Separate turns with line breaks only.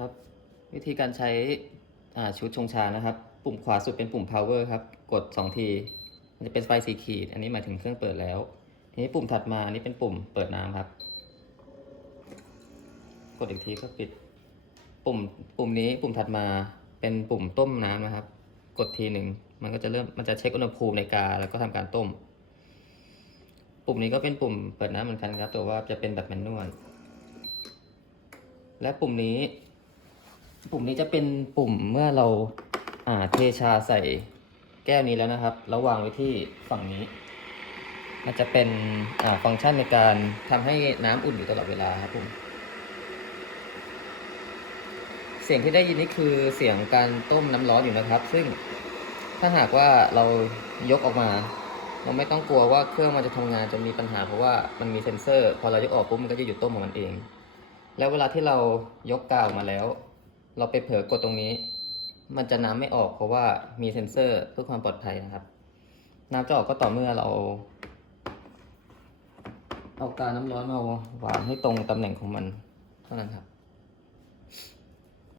ครับ วิธีการใช้ชุดชงชานะครับ ปุ่มขวาสุดเป็นปุ่ม power ครับ กด 2 ที มันจะเป็นไฟสีขีด อันนี้หมายถึงเครื่องเปิดแล้ว ทีนี้ปุ่มถัดมาอันนี้เป็นปุ่มเปิดน้ำครับ กดอีกทีก็ปิด ปุ่มปุ่มนี้ปุ่มถัดมาเป็นปุ่มต้มน้ำนะครับ กดทีหนึ่งมันก็จะเริ่มมันจะเช็คอุณหภูมิในกาแล้วก็ทำการต้ม ปุ่มนี้ก็เป็นปุ่มเปิดน้ำเหมือนกันครับแต่ว่าจะเป็นแบบแมนนวลและปุ่มนี้ ปุ่มนี้จะเป็นปุ่มเมื่อเราอ่าเทชาใส่แก้วนี้แล้วนะครับ แล้ววางไว้ที่ฝั่งนี้ มันจะเป็นอ่าฟังก์ชันในการทำให้น้ำอุ่นอยู่ตลอดเวลาครับผมเสียงที่ได้ยินนี่คือเสียงการต้มน้ำร้อนอยู่นะครับ ซึ่งถ้าหากว่าเรายกออกมา เราไม่ต้องกลัวว่าเครื่องมันจะทำงานจะมีปัญหาเพราะว่ามันมีเซ็นเซอร์ พอเรายกออกปุ๊บมันก็จะหยุดต้มของมันเอง แล้วเวลาที่เรายกกาวมาแล้ว เราไปเผลอกดตรงนี้ มันจะน้ำไม่ออกเพราะว่ามีเซ็นเซอร์เพื่อความปลอดภัยนะครับ น้ำจะออกก็ต่อเมื่อเราเอากาน้ำร้อนมาวางให้ตรงตำแหน่งของมันเท่านั้นครับ